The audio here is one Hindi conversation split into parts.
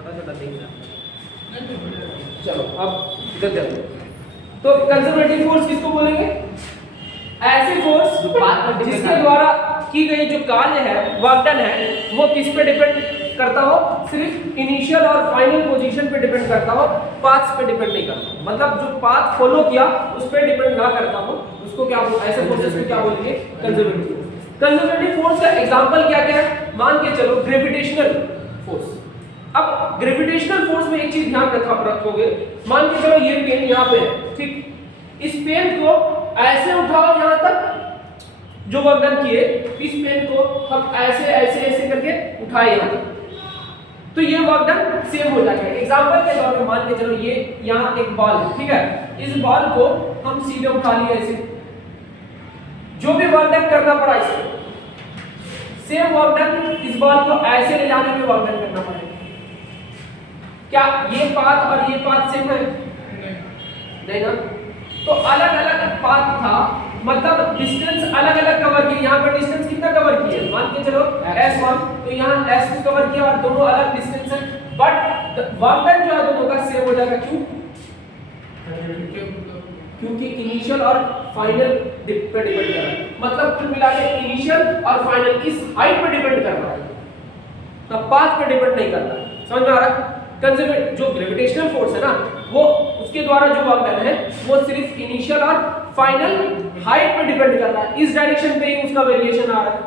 छोटा छोटा थिंग है। चलो अब इधर चलो। तो कंजर्वेटिव फोर्स किसको बोलेंगे? ऐसे फोर्स जिसके द्वारा की गई जो कार्य है, वर्क डन है, वो किस पे डिपेंड करता हो? सिर्फ इनिशियल और फाइनल पोजीशन पे डिपेंड करता हो, पाथ पे डिपेंड नहीं करता। मतलब जो पाथ फॉलो किया उस पे डिपेंड ना करता हो, उसको क्या बोलते हैं? ऐसे फोर्सेस को क्या बोलेंगे? Conservative force. कंजर्वेटिव फोर्स का एग्जांपल क्या क्या है? मान के चलो ग्रेविटेशनल फोर्स। अब ग्रेविटेशनल फोर्स में एक चीज ध्यान रखोगे, मान के चलो ये पेन यहाँ पे है, ठीक, इस पेन को ऐसे उठाओ यहाँ तक जो वर्क डन किए, इस पेन को हम ऐसे ऐसे ऐसे करके उठाए यहाँ तक, तो ये वर्क डन सेम हो जाएगा। एग्जांपल के तौर पे मान के चलो ये यहाँ एक बॉल है, ठीक है, इस बॉल को हम सीधे उठा लिए ऐसे, जो भी वर्क डन करना पड़ा इसको, सेम वर्क डन इस बॉल को ऐसे ले जाने में वर्क डन करना पड़ेगा। क्या ये पाथ और ये पाथ सेम है? नहीं ना। तो अलग अलग पाथ था, मतलब डिस्टेंस अलग अलग कवर की। यहाँ पर डिस्टेंस कितना कवर किया? मान के चलो s1, तो यहाँ s2 कवर किया और दोनों अलग डिस्टेंस है, बट वर्क डन जो है दोनों का सेम हो जाएगा। क्यों? क्योंकि इनिशियल और फाइनल पे डिपेंड कर रहा है। मतलब कुल मिला के इनिशियल और फाइनल इस हाइट पे डिपेंड कर रहा है, तो पाथ पे डिपेंड नहीं कर रहा है। समझ में आ रहा है? कंजर्वेटिव जो ग्रेविटेशनल फोर्स है ना, वो उसके द्वारा जो वर्क डन है वो सिर्फ इनिशियल और फाइनल हाइट पे डिपेंड कर रहा है। इस डायरेक्शन पे ही उसका वेरिएशन आ रहा है।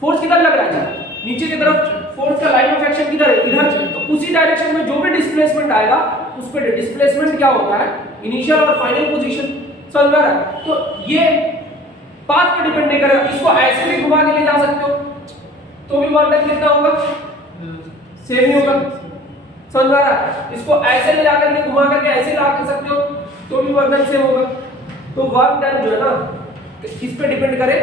फोर्स किधर लग रहा है? नीचे की तरफ। फोर्स का लाइन ऑफ एक्शन किधर है? इधर। तो उसी डायरेक्शन में जो भी डिस्प्लेसमेंट आएगा उस पे डिस्प्लेसमेंट क्या होता है? इनिशियल और फाइनल पोजीशन। समझ में आ रहा है? तो ये पाथ पे डिपेंड नहीं करेगा। इसको ऐसे भी घुमा के ले जा सकते हो तो भी वर्क डन कितना होगा? सेम ही होगा। समझ में आ रहा है? इसको ऐसे ले जाकर के घुमा करके ऐसे ला कर सकते हो तो भी वर्क डन सेम होगा। तो वर्क डन जो है ना किस पे डिपेंड करे?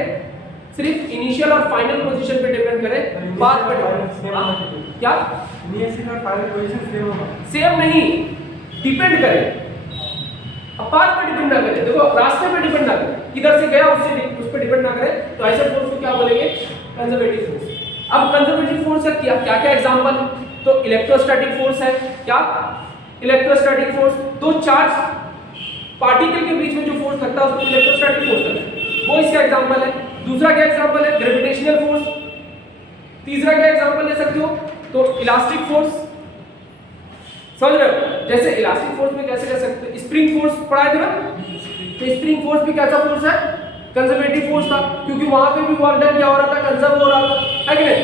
सिर्फ इनिशियल और फाइनल पोजीशन पे डिपेंड करे, पाथ पे डिपेंड। क्या इनिशियल और फाइनल पोजीशन सेम होगा? सेम नहीं, डिपेंड करे। अब पाथ पे डिपेंड ना करे, देखो रास्ते पे डिपेंड ना करे, किधर से गया उससे उस पे डिपेंड ना करे, तो ऐसे फोर्स को क्या बोलेंगे? Conservative force. अब कंजर्वेटिव फोर्स का क्या क्या एग्जांपल है? तो इलेक्ट्रोस्टैटिक फोर्स है। क्या? Electrostatic force. दो चार्ज पार्टिकल के बीच में जो फोर्स लगता है उसको इलेक्ट्रोस्टैटिक फोर्स कहते हैं, वो इसका एग्जांपल है। दूसरा क्या एग्जांपल है? Gravitational force. तीसरा क्या एग्जांपल ले सकते हो? तो इलास्टिक फोर्स। समझ रहे हो? जैसे इलास्टिक फोर्स में कैसे कर सकते हो? स्प्रिंग फोर्स पढ़ाए थे ना, तो स्प्रिंग फोर्स भी कैसा फोर्स है? कंजर्वेटिव फोर्स था, क्योंकि वहां पे भी वर्क डन क्या हो रहा था? कंजर्व हो रहा था, है कि नहीं?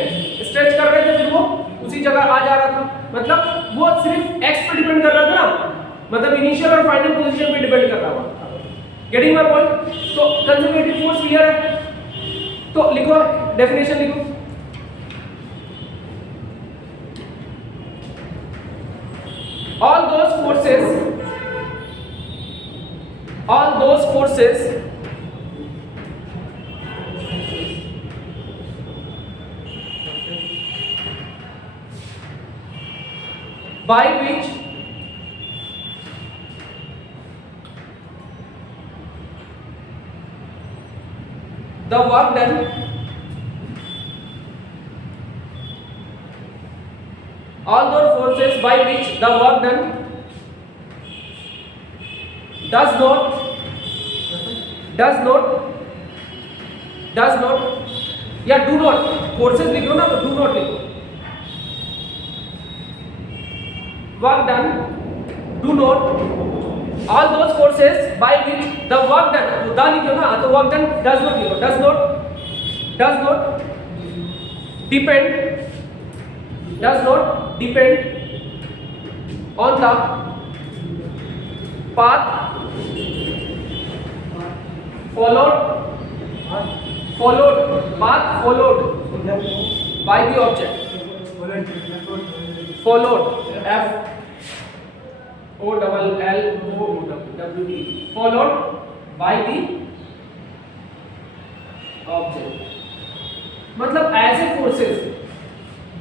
स्ट्रेच कर रहे थे फिर वो उसी जगह आ जा रहा था, मतलब वो सिर्फ x पे डिपेंड कर रहा था ना, मतलब इनिशियल और फाइनल पोजीशन पे डिपेंड कर रहा था। Getting my point? तो कंजर्वेटिव फोर्स क्लियर है? तो लिखो, डेफिनेशन लिखो। all those forces by which the work done all those forces by which the work done does not या do not, forces लिखो ना तो do not लिखो, work done do not all those forces by which the work done, तो दा लिखो ना, तो work done does not लिखो, does not depend on the path followed by the object, followed f o double l o w d, followed by the object। मतलब ऐसे फोर्सेस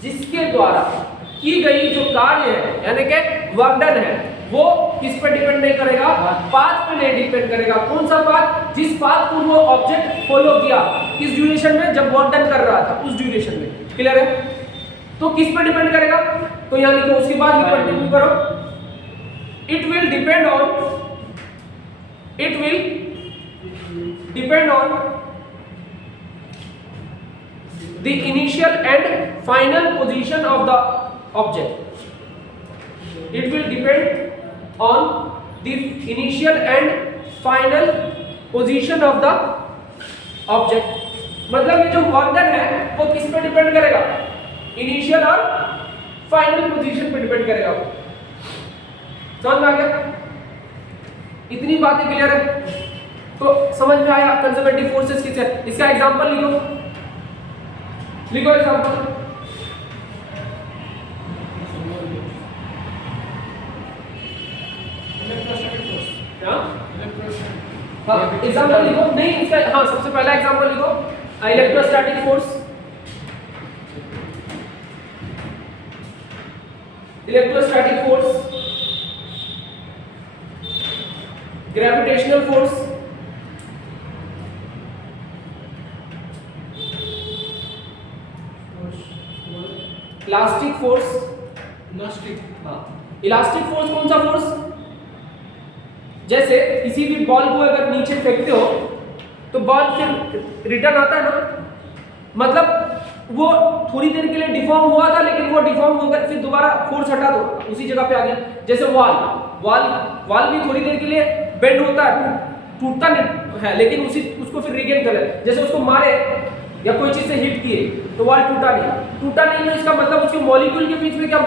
जिसके द्वारा की गई जो कार्य है यानी कि वर्क डन है वो किस पर डिपेंड नहीं करेगा? पाथ पे नहीं डिपेंड करेगा। कौन सा पाथ? जिस पाथ को वो ऑब्जेक्ट फॉलो किया किस ड्यूरेशन में, जब वर्क डन कर रहा था उस ड्यूरेशन में। क्लियर है? तो किस पर डिपेंड करेगा? तो यहाँ लिखो, उसके बाद भी कंटिन्यू करो। It will depend on the initial and final position of the object. It will depend on the initial and final position of the object. मतलब ये जो ऑर्डर है वो किस पे डिपेंड करेगा? इनिशियल और फाइनल पोजीशन पे डिपेंड करेगा। समझ में आ गया? इतनी बातें क्लियर है? तो समझ में आया कंजर्वेटिव फोर्सेस किस है? इसका एग्जांपल लिखो एग्जांपल। हाँ एग्जांपल लिखो। नहीं इसका, हाँ सबसे पहला एग्जांपल लिखो, electrostatic force. Electrostatic force, gravitational force, elastic force. हाँ इलास्टिक फोर्स कौन सा फोर्स? जैसे किसी भी बॉल को अगर नीचे फेंकते हो तो बॉल फिर रिटर्न आता है ना, मतलब वो थोड़ी देर के लिए डिफॉर्म हुआ था, लेकिन वो डिफॉर्म होकर फिर दोबारा फोर्स हटा दो उसी जगह पे आ गया। जैसे वॉल भी थोड़ी देर के लिए बेंड होता है, टूटता नहीं है, लेकिन उसको फिर रिगेन कर ले। जैसे उसको मारे या कोई चीज से हिट किए तो वॉल टूटा नहीं तो इसका मतलब उसके मॉलिक्यूल के बीच में क्या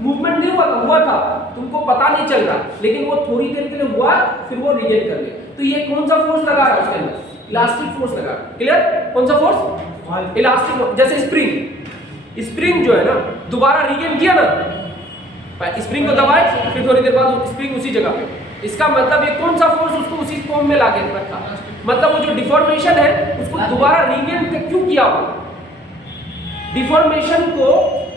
मूवमेंट नहीं हुआ था, तुमको पता नहीं चल रहा, लेकिन वो थोड़ी देर के लिए हुआ, फिर वो रिगेन कर ले। तो ये कौन सा फोर्स लगा रहा है उसके अंदर? इलास्टिक फोर्स लगा। क्लियर? कौन सा फोर्स? इलास्टिक। जैसे स्प्रिंग जो है ना, दोबारा रिगेन किया ना, स्प्रिंग को दबाए फिर थोड़ी देर बाद स्प्रिंग उसी जगह पे, इसका मतलब ये कौन सा फोर्स उसको उसी फॉर्म में लाके रखा। मतलब वो जो डिफॉर्मेशन है उसको दोबारा रिगेन क्यों किया? डिफॉर्मेशन को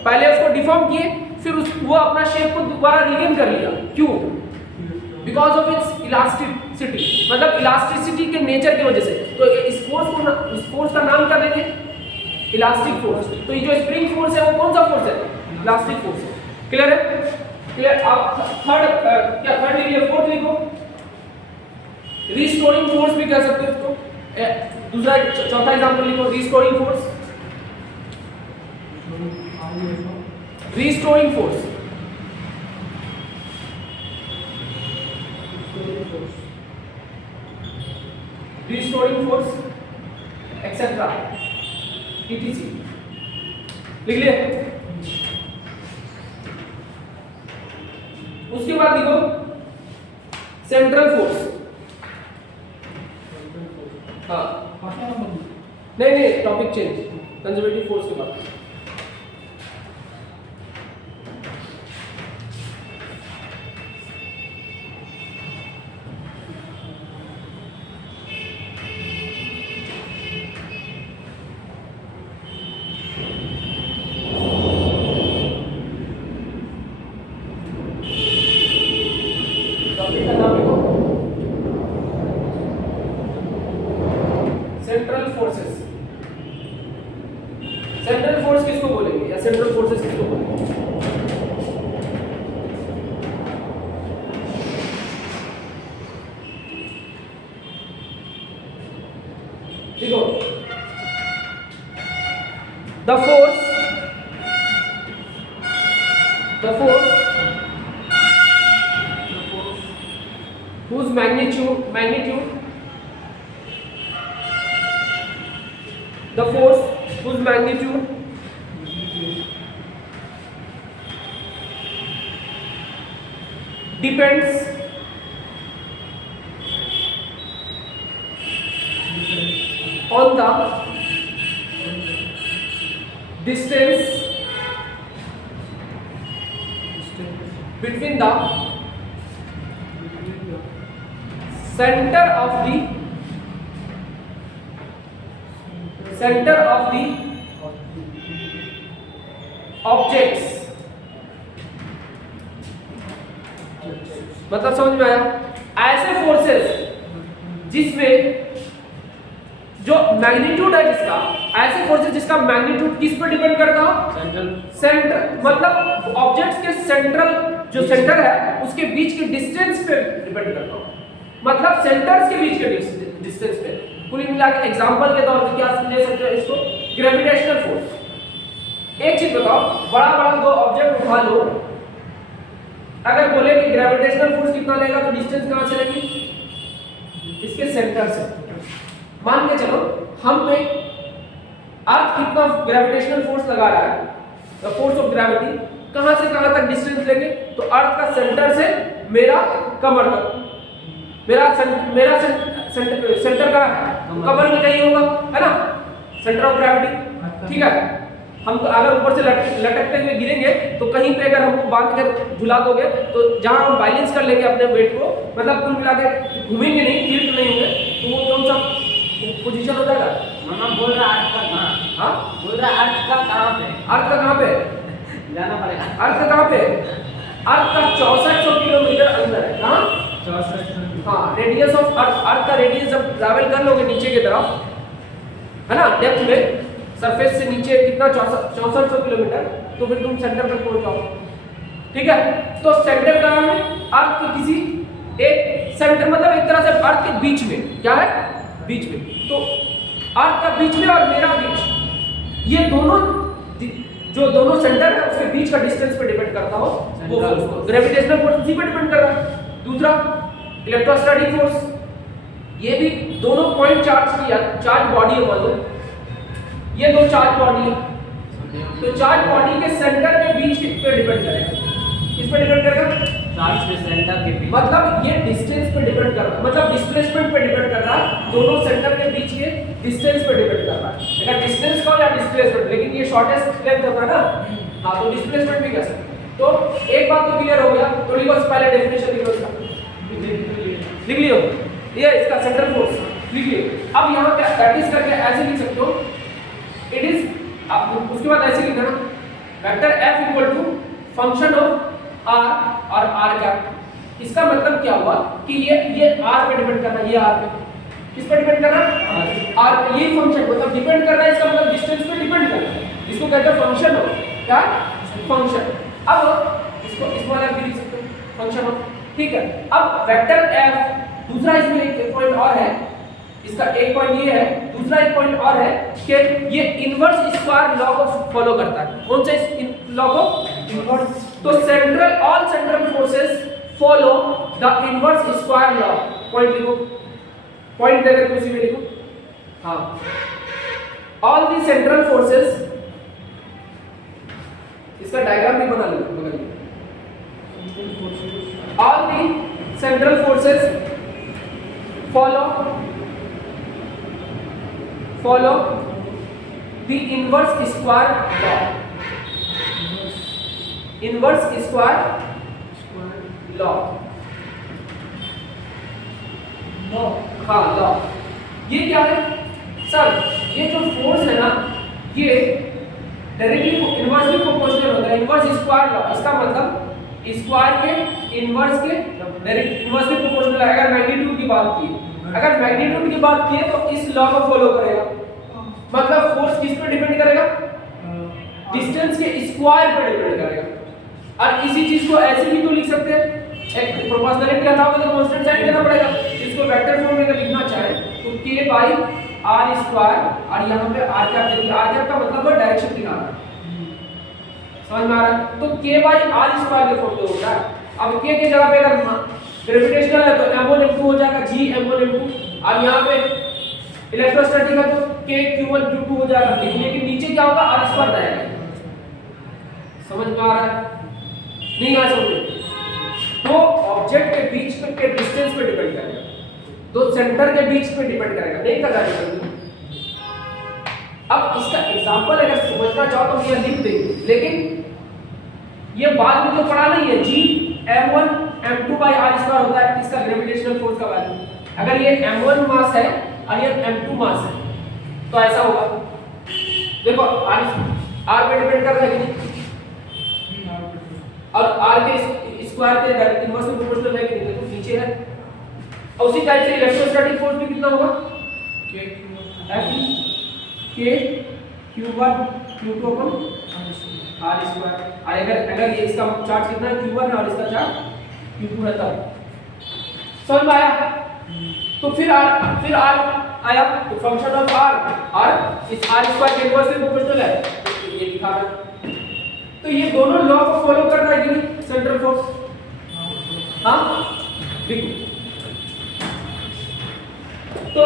पहले उसको डिफॉर्म किए, फिर वो अपना शेप को दोबारा रिगेन कर लिया। क्यों? बिकॉज ऑफ इट्स इलास्टिसिटी, मतलब इलास्टिसिटी के नेचर की वजह से। तो इस फोर्स का नाम क्या देंगे? Elastic force. तो ये जो स्प्रिंग फोर्स है वो कौन सा फोर्स है? इलास्टिक फोर्स है। क्लियर है? क्लियर? आप थर्ड लिखिए, फोर्थ लिखो, रिस्टोरिंग फोर्स भी कह सकते हो इसको। दूसरा चौथा एग्जांपल लिखो, restoring force. Restoring force, restoring force etcetera etc। लिख लिए? उसके बाद लिखो सेंट्रल फोर्स। हाँ नहीं टॉपिक चेंज, कंजर्वेटिव फोर्स के बाद। Central forces. सेंट्रल फोर्स किसको बोलेंगे या सेंट्रल फोर्सेस किसको बोलेंगे? देखो, the force whose magnitude the force whose magnitude depends on the distance between the center of the objects। मतलब समझ में आया? ऐसे फोर्सेस जिसमें जो मैग्नीट्यूड है जिसका, ऐसे फोर्सेस जिसका मैग्नीट्यूड किस पर डिपेंड करता? सेंटर। मतलब ऑब्जेक्ट्स के सेंट्रल जो सेंटर है उसके बीच के डिस्टेंस पे डिपेंड करता हूं, मतलब सेंटर्स के बीच के डिस्टेंस पे। कुल मिला के एग्जांपल के तौर पे क्या ले सकते हो इसको, ग्रेविटेशनल फोर्स। एक चीज बताओ, बड़ा बड़ा दो ऑब्जेक्ट उठा लो, अगर बोले कि ग्रेविटेशनल फोर्स कितना लेगा तो डिस्टेंस कहां से लेंगे, इसके सेंटर से। मान के चलो हम पे अर्थ कितना ग्रेविटेशनल फोर्स लगा रहा है, द फोर्स ऑफ ग्रेविटी, कहां से कहां तक डिस्टेंस लेंगे, तो अर्थ का सेंटर से मेरा कमर तक, मेरा सेंटर कहां है, कमर में कहीं होगा, है ना, सेंटर ऑफ ग्रेविटी। ठीक है, हम तो अगर ऊपर से लटकते हुए गिरेंगे तो कहीं पे अगर हमको बांध कर झुला दोगे तो जहां हम बैलेंस कर लेंगे अपने वेट को, मतलब कुल मिला के घूमेंगे नहीं, टिल्ट नहीं होंगे, तो वो कौन सा पोजीशन हो जाएगा। मामा बोल रहा अर्थ का कहां, हाँ बोल रहा अर्थ का कहां पे, अर्थ का कहां पे जाना पड़ेगा। अर्थ का कहां पे, अर्थ का 6400 किलोमीटर अंदर है। कहां, 64। हाँ, रेडियस ऑफ अर्थ का रेडियस जब ट्रैवल कर लोगे नीचे की तरफ, है ना, डेप्थ में, सरफेस से नीचे कितना 6400 किलोमीटर, तो फिर तुम सेंटर तक पहुंच जाओ। ठीक है, तो सेंटर कहां है, अर्थ के किसी एक सेंटर, मतलब एक तरह से अर्थ के बीच में, क्या है, बीच में। तो अर्थ का बीच में और मेरा बीच, ये दोनों जो दोनों सेंटर है उसके बीच का डिस्टेंस पे डिपेंड करता हो वो फोर्स, ग्रेविटेशनल फोर्स उसी पे डिपेंड कर रहा है। दूसरा इलेक्ट्रोस्टैटिक फोर्स, ये भी दोनों पॉइंट चार्ज बॉडी है, मान लो ये दो चार्ज बॉडी है, तो चार्ज बॉडी के सेंटर के बीच पे डिपेंड करेगा, किस पे डिपेंड करेगा, चार्ज के सेंटर के बीच, मतलब ये डिस्टेंस पे डिपेंड कर रहा है, मतलब डिस्प्लेसमेंट पे डिपेंड कर रहा है, दोनों सेंटर के बीच के डिस्टेंस पे डिपेंड कर रहा है। अगर डिस्टेंस का या डिस्प्लेसमेंट, लेकिन ये शॉर्टेस्ट लेंथ होता है ना, हाँ, तो डिस्प्लेसमेंट भी कह सकते हैं। तो एक बात तो क्लियर हो गया, तो लिखो पहले डेफिनेशन लिखो इसका, लिख लियो, ये इसका सेंट्रल फोर्स लिख लियो। अब यहाँ पे प्रैक्टिस करके ऐसे लिख सकते हो, इट इज, अब उसके बाद ऐसे लिखना, vector F equal to function of R और R कैप। इसका मतलब क्या हुआ कि ये R पे डिपेंड करना है, ये R पे, किस पे डिपेंड करना है, R पे। ये फंक्शन मतलब डिपेंड कर रहा है, इसका मतलब डिस्टेंस पे डिपेंड कर रहा है, इसको कहते हैं फंक्शन ऑफ, क्या, फंक्शन। अब इसको वाला भी लिख सकते हो, फंक्शन ऑफ। ठीक है, अब वेक्टर F, दूसरा इसमें एक पॉइंट और है, इसका एक पॉइंट ये है, दूसरा एक पॉइंट और है कि ये इनवर्स स्क्वायर लॉ को फॉलो करता है। कौन सा लॉ को, इनवर्स। तो central, all central forces follow the inverse square law. Point लिखो, पॉइंट देकर किसी में लिखो, हाँ, ऑल द सेंट्रल फोर्सेस, इसका डायग्राम भी बना लो बगल में, all the central forces follow the inverse square law, inverse square law, हाँ, लॉ। ये क्या है सर, ये जो फोर्स है ना, ये डायरेक्टली इनवर्सली प्रोपोर्शनल होता है, इनवर्स स्क्वायर लॉ। इसका मतलब स्क्वायर के इनवर्स के डायरेक्ट इनवर्सली प्रोपोर्शनल है। अगर मैग्नीट्यूड की बात की, अगर मैग्नीट्यूड की बात की तो इस लॉ को फॉलो करेगा, मतलब फोर्स किस पे डिपेंड करेगा, डिस्टेंस के स्क्वायर पे डिपेंड करेगा। और इसी चीज को ऐसे भी तो लिख सकते हैं, एक प्रोपोर्शनलिटी हटाओगे तो कांस्टेंट साइन देना पड़ेगा। इसको वेक्टर फॉर्म में अगर लिखना चाहे तो k बाई r स्क्वायर, और यहाँ पे r कैप देखिए, r कैप का मतलब है डायरेक्शन दिखाना, समझ में आ रहा है। तो k बाई r स्क्वायर के फॉर्म में होता है। अब k की जगह पे अगर ग्रेविटेशनल है तो m1 m2 हो जाएगा, g m1 m2, और यहाँ पे इलेक्ट्रोस्टैटिक है तो k q1 q2 हो जाएगा, लेकिन नीचे क्या होगा, r स्क्वायर रहेगा। समझ में आ रहा है, नहीं आ समझ। तो ऑब्जेक्ट के बीच के डिस्टेंस पे डिपेंड करेगा, तो सेंटर के बीच पे डिपेंड करेगा, नहीं कर रहा। अब इसका एग्जांपल अगर समझना चाहो तो ये लिख देंगे, लेकिन ये बाद में तो पढ़ा नहीं है। g m1 m2 by r square होता है इसका ग्रेविटेशनल फोर्स का वैल्यू। अगर ये m1 मास है और ये m2 मास है तो ऐसा होगा, देखो r पे डिपेंड कर रहा है कि और r के स्क्वायर के डायरेक्ट इनवर्स में प्रोपोर्शनल है कि नहीं, तो नीचे है। और उसी टाइप से इलेक्ट्रोस्टैटिक फोर्स भी कितना होगा, k q1 Q2 अपन R स्क्वायर। और अगर ये इसका चार्ज कितना है Q1 है और इसका चार्ज Q2 है तब समझ में आया। तो फिर R आया तो फंक्शन ऑफ R इस R स्क्वायर के इनवर्स से प्रोपोर्शनल है तो ये लिखा है। तो ये दोनों लॉ को फॉलो कर रहा है कि नहीं सेंट्रल फोर्स। हाँ देखो तो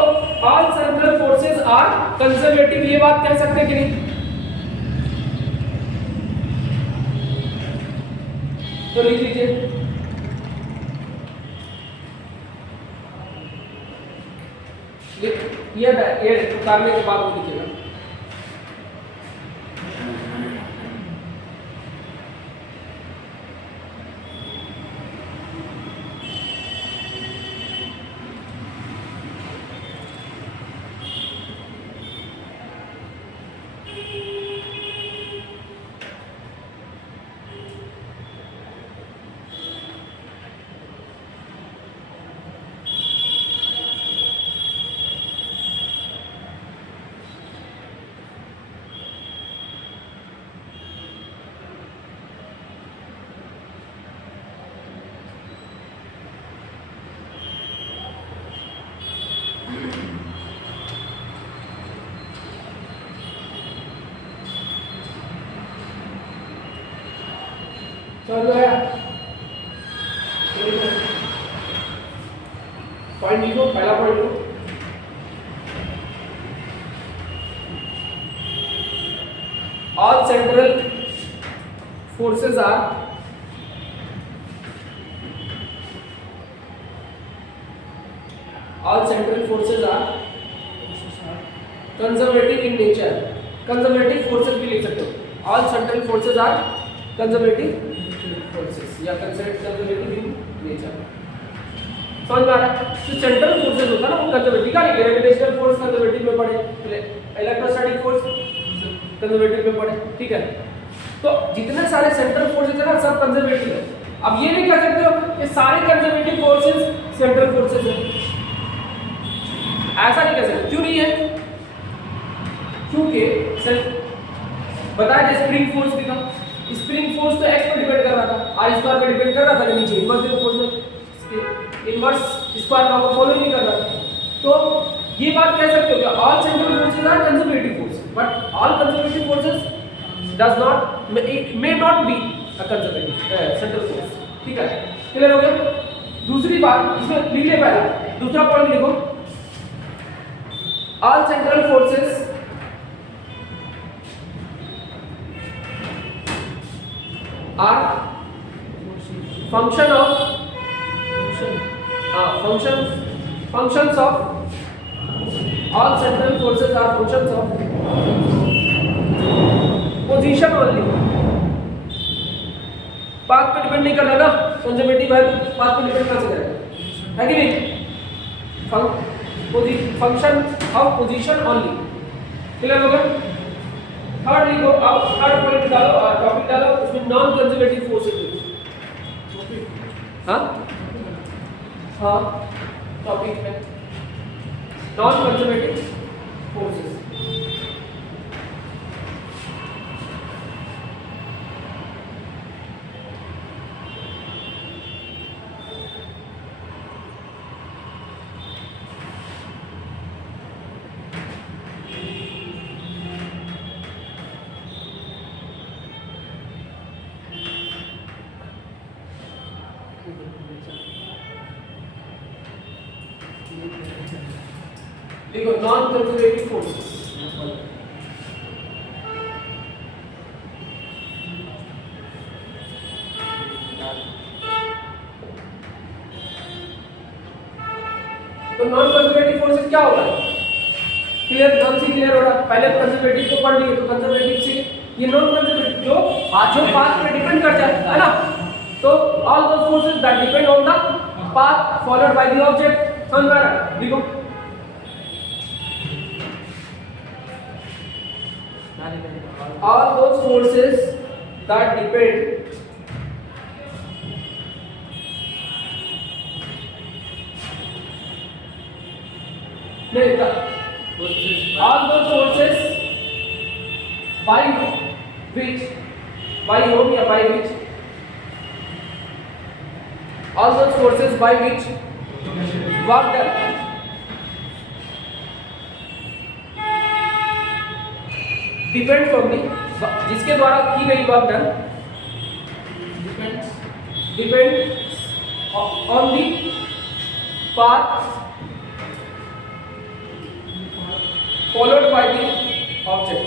all central forces are conservative, ये बात कह सकते हैं कि नहीं। तो लिख लीजिए ये उतारने के बाद वो लिखिएगा। समझ आया। पॉइंट लिखो, पहला पॉइंट लिखो all central forces are conservative in nature। Conservative forces भी लिख सकते हो। All central forces are conservative forces या कंजर्वेटिव इन नेचर। समझ में आ रहा है। जो सेंट्रल फोर्सेस होता है ना वो कंजर्वेटिव का नहीं, ग्रेविटेशनल फोर्स कंजर्वेटिव में पड़े, इलेक्ट्रोस्टैटिक फोर्स कंजर्वेटिव में पड़े, ठीक है। तो जितने सारे सेंट्रल फोर्सेस है ना सब कंजर्वेटिव है। अब ये नहीं कह सकते हो कि सारे कंजर्वेटिव फोर्सेस सेंट्रल फोर्सेस है, ऐसा नहीं कह सकते। क्यों नहीं है? क्योंकि बताया स्प्रिंग फोर्स भी था, स्प्रिंग फोर्स तो एक्स पर डिपेंड कर रहा था, आर स्क्वायर पर डिपेंड कर रहा था कि नीचे inverse proportional inverse square law को फॉलो ही नहीं कर रहा था। तो ये बात कह सकते हो कि all central forces are conservative forces, but all conservative forces does not may not be a conservative central force. ठीक है, क्लियर हो गया। दूसरी बात इसमें लिख ले, पहला दूसरा पॉइंट लिखो, all central forces are function of functions of all central forces are functions of position only। Path पे डिपेंड नहीं कर रहा ना, कंजर्वेटिव है पाथ पे डिपेंड कैसे करेगा, है कि नहीं। Function of position only. Clear हो गया। थर्ड लिखो, अब थर्ड पॉइंट डालो, टॉपिक डालो, उसमें नॉन कंजर्वेटिव फोर्सेस लिखो। हाँ टॉपिक है नॉन कंजर्वेटिव फोर्सेस। देखो नॉन कंजर्वेटिव फोर्सेस, तो नॉन कंजर्वेटिव फोर्सेस क्या होगा? क्लियर, नाम से क्लियर हो रहा है। पहले कंजर्वेटिव को पढ़ लिए, तो कंजर्वेटिव से ये नॉन कंजर्वेटिव जो पाथ पे डिपेंड कर जाए, है ना। तो all those forces that depend on the path followed by the object. समझ में आ रहा है? देखो all those forces that depend all those forces by which, by whom या by which, all those forces by which work done depends on the, जिसके द्वारा की गई work done depends on the path followed by the object.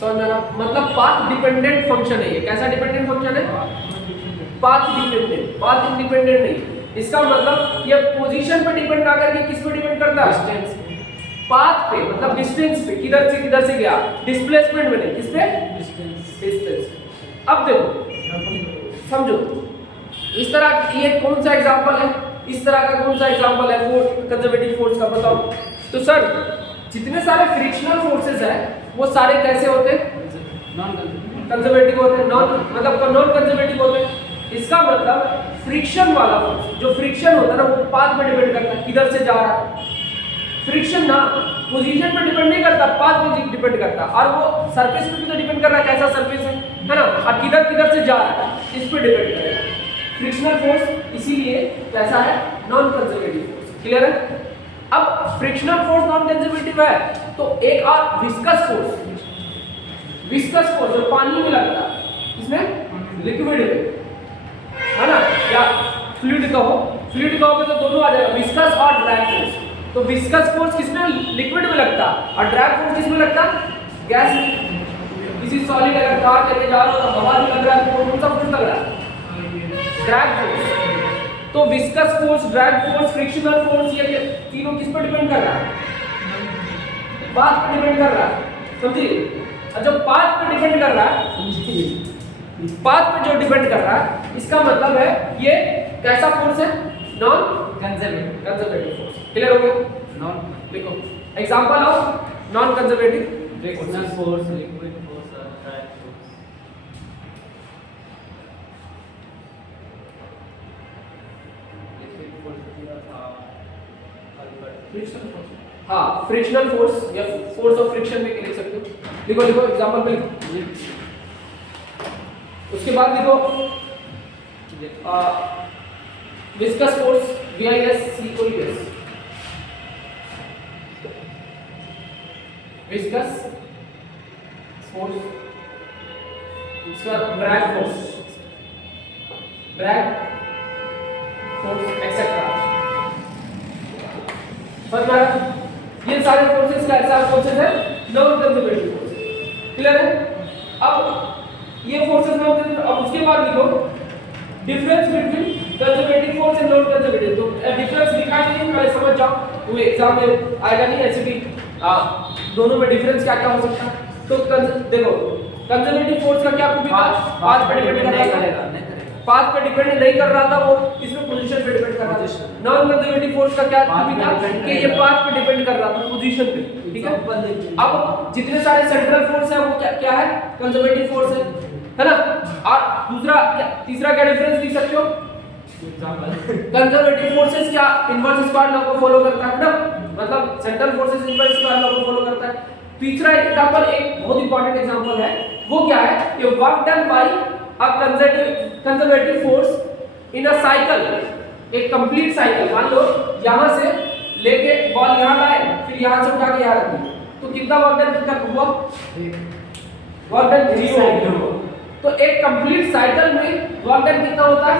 समझ में आया? मतलब पाथ डिपेंडेंट फंक्शन है ये। कैसा डिपेंडेंट फंक्शन है? पाथ डिपेंडेंट, पाथ इंडिपेंडेंट नहीं। इसका मतलब ये पोजीशन पे डिपेंड ना करके किस पे डिपेंड करता है? डिस्टेंस, पाथ पे, मतलब डिस्टेंस पे, किधर से गया, डिस्प्लेसमेंट में नहीं, किस पे? डिस्टेंस। अब देखो, समझो, इस तरह ये कौन सा एग्जांपल है? इस तरह का कौन सा एग्जांपल है फोर्स, कंजर्वेटिव फोर्स का? बताओ तो सर। जितने सारे फ्रिक्शनल फोर्सेस है वो सारे कैसे होते हैं? नॉन कंजर्वेटिव होते हैं। नॉन कंजर्वेटिव होते हैं। इसका मतलब फ्रिक्शन वाला फोर्स, जो फ्रिक्शन होता है ना, वो पाथ पे डिपेंड करता है, किधर से जा रहा है। फ्रिक्शन ना पोजीशन पे डिपेंड नहीं करता, पाथ पे डिपेंड करता। और वो सरफेस पे भी तो डिपेंड कर रहा है, कैसा सरफेस है ना, और किधर से जा रहा है, इस पे डिपेंड करेगा फ्रिक्शनल फोर्स। इसीलिए कैसा है? Non conservative force. क्लियर है? अब फ्रिक्शनल फोर्स नॉन कंजर्वेटिव है, तो एक और विस्कस फोर्स, जो पानी में लगता है, इसमें लिक्विड में, है ना, या फ्लूइड कहो तो दोनों आ जाएगा, विस्कस और ड्रैग फोर्स। तो विस्कस फोर्स किसमें? लिक्विड में लगता, और ड्रैग फोर्स किसमें लगता? गैस में। किसी सॉलिड अगर कार लेके जा रहा हो तो हवा भी लग रहा है, तो कौन सा फोर्स लग रहा है? Drag force. तो viscous force, drag force, frictional force, ये तीनों किस पर डिपेंड कर रहा है? पाथ पर डिपेंड कर रहा है। समझिए? और जब पाथ पर डिपेंड कर रहा है, पाथ पे जो डिपेंड कर रहा है, इसका मतलब है ये कैसा फोर्स है? Non conservative force. क्लियर हो गया? नॉन देखो example of non conservative frictional force, liquid force और ड्रैग फोर्स। लिक्विड फोर्स दिया था फ्रिक्शनल फोर्स। हाँ, फ्रिक्शनल फोर्स या फोर्स ऑफ फ्रिक्शन में लिख सकते हो। लिखो एग्जांपल पे लिखो। उसके बाद लिखो viscous force, VISCOS, viscous force. इसका ड्रैग फोर्स एक्सेट्रा। समझ में आया? ये सारे फोर्सेस का ऐसा फोर्सेस है नॉन कंजर्वेटिव फोर्स। क्लियर है? अब ये फोर्सेस नॉन कंजर्वेटिव। अब उसके बाद लिखो difference between conservative force and non conservative. तो डिफरेंस दिखाई नहीं, पहले समझ जाओ, वो एग्जाम में आएगा नहीं ऐसे भी। दोनों में डिफरेंस क्या हो सकता है? तो देखो कंजर्वेटिव फोर्स का क्या पाथ पे डिपेंड कर रहा था, पाथ पे डिपेंड नहीं कर रहा था, वो इसमें पोजीशन पे डिपेंड कर रहा था। नॉन कंजर्वेटिव फोर्स का क्या था कि ये पाथ पे डिपेंड कर रहा था, पोजीशन पे। ठीक है? अब जितने सारे सेंट्रल फोर्स है वो क्या है? कंजर्वेटिव फोर्स है ना। और तीसरा क्या डिफरेंस लिख सकते हो? कंजर्वेटिव फोर्सेस क्या इनवर्स स्क्वायर लॉ को फॉलो करता है ना, मतलब central forces inverse square law को फॉलो करता है। तीसरा एग्जांपल एक बहुत इंपॉर्टेंट एग्जांपल है, वो क्या है? कि work done by a conservative force in a cycle, एक कंप्लीट साइकिल। मान लो यहां से लेके बॉल यहां लाए, फिर यहां से उठा के यहां रख दिया, तो कितना वर्क डन हुआ? Work done 0। तो एक कंप्लीट साइकिल में वर्क डन कितना होता है?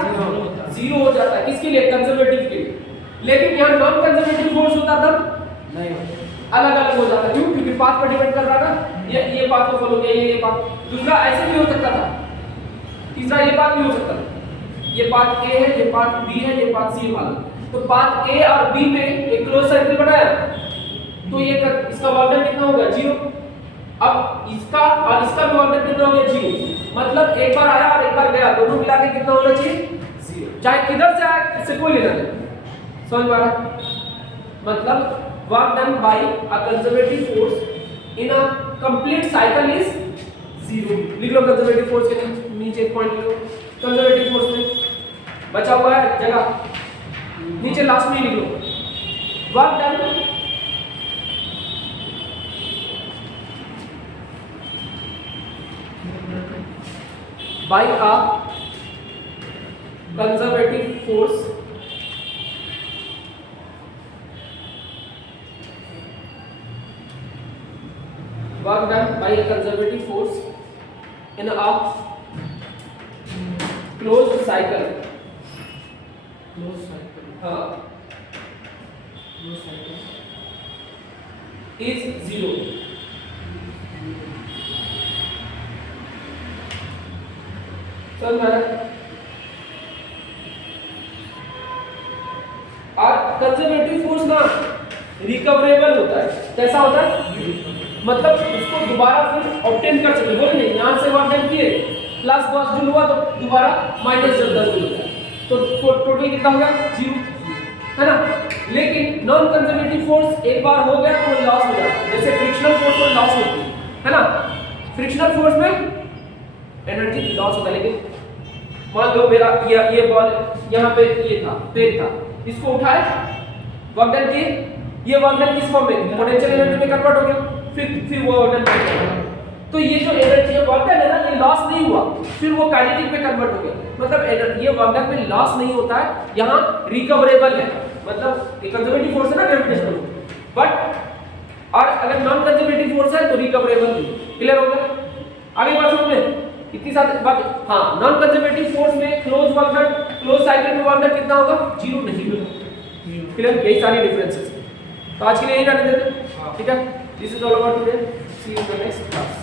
0 हो जाता है। किसके लिए? कंजर्वेटिव के लिए। लेकिन यहाँ नॉन कंजर्वेटिव फोर्स होता तब नहीं होता, अलग अलग हो जाता है। क्यों? क्योंकि पाथ पर डिपेंड कर रहा था, ये पाथ को फॉलो किया, ये पाथ। दूसरा ऐसे भी हो सकता था, तीसरा ये पाथ भी हो सकता था, ये पाथ A है, ये पाथ B है, ये पाथ C वाला। तो पाथ A और B में एक क्लोज सर्किल बनाया, तो ये इसका वर्क डन कितना होगा? 0। अब इसका और इसका भी वर्क डन कितना हो गया? 0। मतलब एक बार आया और एक बार गया, दोनों मिला के कितना होना चाहिए? 0। चाहे किधर से आए, इससे कोई लेना नहीं। समझ में आ रहा? मतलब work done by a conservative force in a complete cycle is 0। लिख लो कंजर्वेटिव फोर्स के नीचे एक पॉइंट लिख लो। कंजर्वेटिव फोर्स में बचा हुआ है जगह, नीचे लास्ट में लिख लो work done by a conservative force work done by a conservative force in a closed cycle. Close cycle. Close cycle. Is 0. समझ में आ रहा है? और कंजर्वेटिव फोर्स ना रिकवरेबल होता है। कैसा होता है? मतलब उसको दोबारा फिर ऑब्टेन कर सकते। बोले नहीं, यहाँ से वर्क डन किए प्लस 10 जूल हुआ तो दोबारा माइनस 10 जूल होता है, तो टोटल कितना हो गया? 0, है ना। लेकिन नॉन कंजर्वेटिव फोर्स एक बार हो गया तो लॉस हो जाता है। जैसे फ्रिक्शनल फोर्स में लॉस होती है ना। फ्रिक्शनल फोर्स में एनर्जी लॉस होता है। लेकिन मान लो मेरा ये बॉल यहाँ पे ये था, पेन था, इसको उठाए वर्क डन किए, ये वर्क डन किस फॉर्म में? पोटेंशियल एनर्जी में कन्वर्ट हो गया, फिर वो वर्क डन किया। तो ये जो एनर्जी है वर्क डन है ना, ये लॉस नहीं हुआ, फिर वो काइनेटिक में कन्वर्ट हो गया। मतलब ये वर्क डन में लॉस नहीं होता है, यहाँ रिकवरेबल है। मतलब ये कंजर्वेटिव फोर्स है ना ग्रेविटेशनल, बट और अगर नॉन कंजर्वेटिव फोर्स है तो रिकवरेबल नहीं। क्लियर हो गया? आगे बात समझ में इतनी सारी बात। हाँ, नॉन कंजर्वेटिव फोर्स में close work done, close cycle में वर्क डन कितना होगा? 0 नहीं होगा। क्लियर? यही सारी डिफरेंसेस। तो आज के लिए यही रहने देते हैं, ठीक है। This is all about today, see you in the next class.